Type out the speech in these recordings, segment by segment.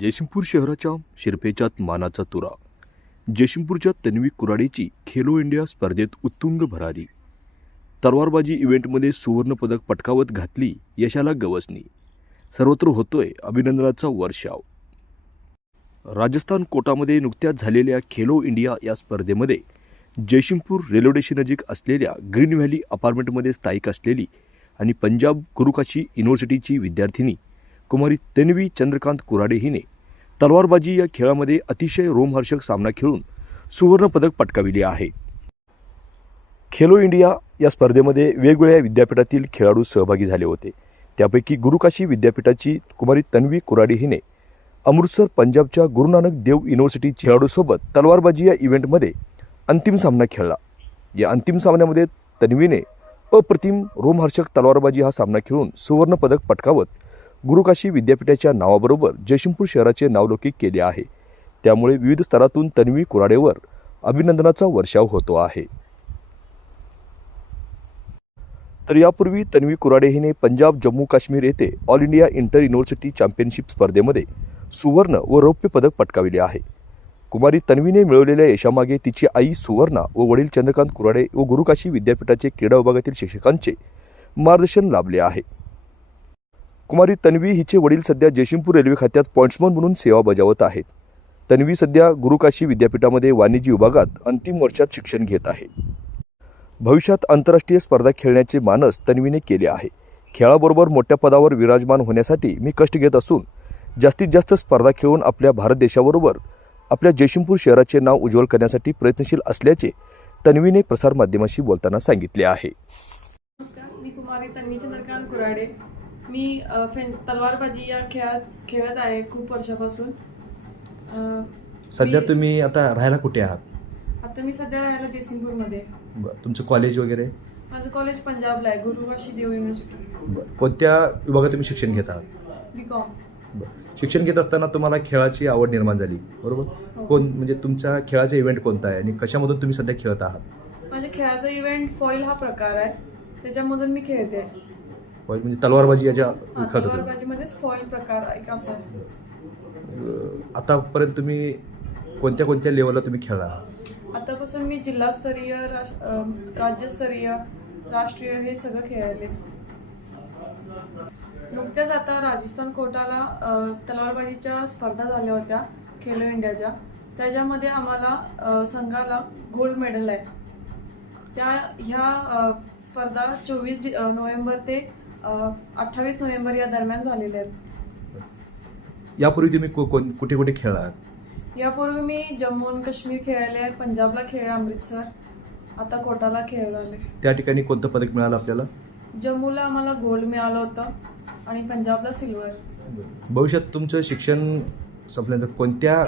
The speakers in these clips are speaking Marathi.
जयसिंगपूर शहराच्या शिरपेचात मानाचा तुरा. जयसिंगपूरच्या तन्वी कुराडेची खेलो इंडिया स्पर्धेत उत्तुंग भरारी. तलवारबाजी इव्हेंटमध्ये सुवर्णपदक पटकावत घातली यशाला गवसणी. सर्वत्र होतोय अभिनंदनाचा वर्षाव. राजस्थान कोटामध्ये नुकत्याच झालेल्या खेलो इंडिया या स्पर्धेमध्ये जयसिंगपूर रेल्वे स्टेशननजीक असलेल्या ग्रीन व्हॅली अपार्टमेंटमध्ये स्थायिक असलेली आणि पंजाब गुरुकाशी युनिव्हर्सिटीची विद्यार्थिनी कुमारी तन्वी चंद्रकांत कुराडे हिने तलवारबाजी या खेळामध्ये अतिशय रोमहर्षक सामना खेळून सुवर्णपदक पटकाविले आहे. खेलो इंडिया या स्पर्धेमध्ये वेगवेगळ्या विद्यापीठातील खेळाडू सहभागी झाले होते. त्यापैकी गुरुकाशी विद्यापीठाची कुमारी तन्वी कुराडे हिने अमृतसर पंजाबच्या गुरु नानक देव युनिव्हर्सिटी खेळाडूसोबत तलवारबाजी या इव्हेंटमध्ये अंतिम सामना खेळला. या अंतिम सामन्यामध्ये तन्वीने अप्रतिम रोमहर्षक तलवारबाजी हा सामना खेळून सुवर्णपदक पटकावत गुरुकाशी विद्यापीठाच्या नावाबरोबर जयसिंगपूर शहराचे नावलौकिक केले आहे. त्यामुळे विविध स्तरातून तन्वी कुराडेवर अभिनंदनाचा वर्षाव होतो आहे. तर यापूर्वी तन्वी कुराडे हिने पंजाब जम्मू काश्मीर येथे all India inter university championship स्पर्धेमध्ये सुवर्ण व रौप्य पदक पटकाविले आहे. कुमारी तन्वीने मिळवलेल्या यशामागे तिची आई सुवर्णा व वडील चंद्रकांत कुराडे व गुरुकाशी विद्यापीठाचे क्रीडा विभागातील शिक्षकांचे मार्गदर्शन लाभले आहे. कुमारी तन्वी हिचे वडील सध्या जयसिंगपूर रेल्वे खात्यात पॉइंट्समन म्हणून सेवा बजावत आहेत. तन्वी सध्या गुरुकाशी विद्यापीठामध्ये वाणिज्य विभागात अंतिम वर्षात शिक्षण घेत आहे. भविष्यात आंतरराष्ट्रीय स्पर्धा खेळण्याचे मानस तन्वीने केले आहे. खेळाबरोबर मोठ्या पदावर विराजमान होण्यासाठी मी कष्ट घेत असून जास्तीत जास्त स्पर्धा खेळून आपल्या भारत देशाबरोबर आपल्या जयसिंगपूर शहराचे नाव उज्ज्वल करण्यासाठी प्रयत्नशील असल्याचे तन्वीने प्रसारमाध्यमांशी बोलताना सांगितले आहे. नमस्कार, मी कुमारी तन्वी चंद्रकांत कुराडे. मी तलवारबाजी या खेळात खेळत आहे खूप वर्षापासून. सध्या तुम्ही आता राहायला कुठे आहात? आता मी सध्या राहायला जयसिंगपूरमध्ये. तुमचं कॉलेज वगैरे? माझं कॉलेज पंजाबला आहे, गुरुकाशी देव युनिव्हर्सिटी. कोणत्या विभागात तुम्ही शिक्षण घेत आहात? BCom. शिक्षण घेत असताना तुम्हाला खेळाची आवड निर्माण झाली, बरोबर? हो. कोण म्हणजे तुमचा खेळाचा इव्हेंट कोणता आहे आणि कशामधून तुम्ही सध्या खेळत आहात? माझ्या खेळाचा इव्हेंट फॉईल हा प्रकार आहे, त्याच्यामधून मी खेळते. फॉईल म्हणजे तलवारबाजी याच्या खेळत होता? तलवारबाजीमध्येच फॉईल प्रकार एक असा आहे. आतापर्यंत तुम्ही कोणत्या कोणत्या लेवलला तुम्ही खेळला आहात? आतापासून मी जिल्हास्तरीय, राज्यस्तरीय, राष्ट्रीय हे सगळं खेळले. नुकत्याच आता राजस्थान कोटाला तलवारबाजीच्या स्पर्धा झाल्या होत्या खेलो इंडियाच्या. त्याच्यामध्ये आम्हाला संघाला गोल्ड मेडल आहे. ह्या स्पर्धा 24 नोव्हेंबर ते 28 नोव्हेंबर या दरम्यान झालेल्या आहेत. यापूर्वी तुम्ही कुठे कुठे खेळला आहात? यापूर्वी मी जम्मू आणि काश्मीर खेळले, पंजाबला खेळले, अमृतसर, आता कोटाला खेळले. त्या ठिकाणी कोणतं पदक मिळालं आपल्याला? जम्मूला आम्हाला गोल्ड मिळालं होतं आणि पंजाबला सिल्वर. भविष्यात तुमचं शिक्षण संपल्यानंतर कोणत्या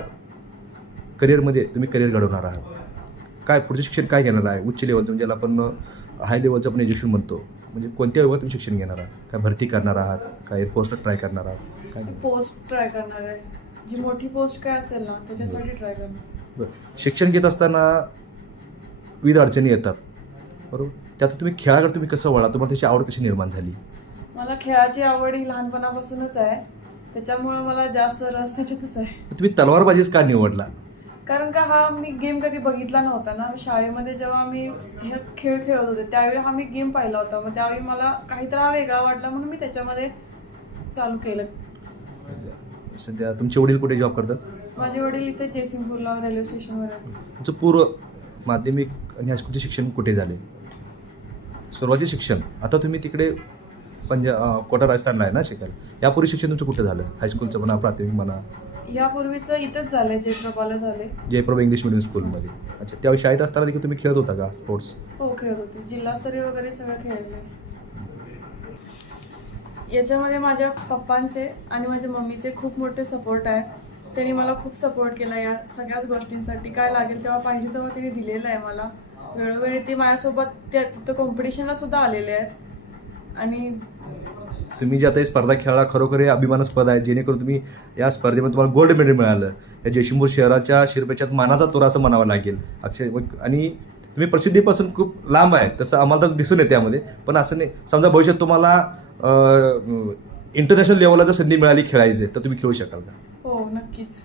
करिअरमध्ये तुम्ही करिअर घडवणार आहात? काय पुढचं शिक्षण काय घेणार आहे? उच्च लेवलचं म्हणजे आपण हाय लेवलचं आपण एज्युकेशन म्हणतो, म्हणजे कोणत्या विभागात तुम्ही शिक्षण घेणार आहात? काय भरती करणार आहात? काय एअरफोर्सला ट्राय करणार आहात? काय पोस्ट ट्राय करणार आहे, जी मोठी पोस्ट काय असेल ना त्याच्यासाठी ट्राय करणार. शिक्षण घेत असताना विविध अडचणी येतात, बरोबर? त्यातून तुम्ही खेळाकडे तुम्ही कसं वळा? तुम्हाला त्याची आवड कशी निर्माण झाली? मला खेळाची आवड ही लहानपणापासूनच आहे, त्याच्यामुळे मला जास्त रस त्याच्यातच आहे. तुम्ही तलवारबाजीच का निवडला? कारण का हा मी गेम कधी बघितला नव्हता ना. शाळेमध्ये जेव्हा आम्ही हे खेळ खेळत होते त्यावेळी हा मी गेम पाहिला होता. मग त्यावेळी मला काहीतरी हा वेगळा वाटला म्हणून मी त्याच्यामध्ये चालू केलं. सध्या तुमचे वडील कुठे जॉब करतात? माझे वडील इथे जयसिंगपूरला रेल्वे स्टेशनवर आहे. तुमचं पूर्व माध्यमिक आणि हायस्कूलचे शिक्षण कुठे झाले? सुरुवातीचे शिक्षण आता तुम्ही तिकडे कोटा राजस्थानला आहे ना शिकायला. यापूर्वी शिक्षण तुमचं कुठे झालं? हायस्कूलचं म्हणा, प्राथमिक म्हणा? यापूर्वीचं इथंच झालंय, जयप्रभाला झाले. जयप्रभा इंग्लिश मिडियम स्कूलमध्ये. अच्छा, त्यावेळी शाळेत असताना देखील तुम्ही खेळत होता का स्पोर्ट्स? हो, खेळत होते. जिल्हास्तरीय वगैरे सगळं खेळले. याच्यामध्ये माझ्या पप्पांचे आणि माझ्या मम्मीचे खूप मोठे सपोर्ट आहे. त्यांनी मला खूप सपोर्ट केला या सगळ्याच गोष्टींसाठी. काय लागेल तेव्हा पाहिजे तेव्हा त्यांनी दिलेलं आहे मला. वेळोवेळी ते माझ्यासोबत तिथं कॉम्पिटिशनला सुद्धा आलेले आहेत. आणि तुम्ही जे आता ही स्पर्धा खेळला खरोखर हे अभिमानास्पद आहे, जेणेकरून तुम्ही या स्पर्धेमध्ये तुम्हाला गोल्ड मेडल मिळालं. या जयसिंगपूर शहराच्या शिरपेचात मानाचा तुरा असं म्हणावं लागेल. आणि तुम्ही प्रसिद्धीपासून खूप लांब आहे तसं आम्हाला तर दिसून येते त्यामध्ये. पण असं नाही, समजा भविष्यात तुम्हाला इंटरनॅशनल लेवलला जर संधी मिळाली खेळायचे तर तुम्ही खेळू शकाल का? हो, नक्कीच.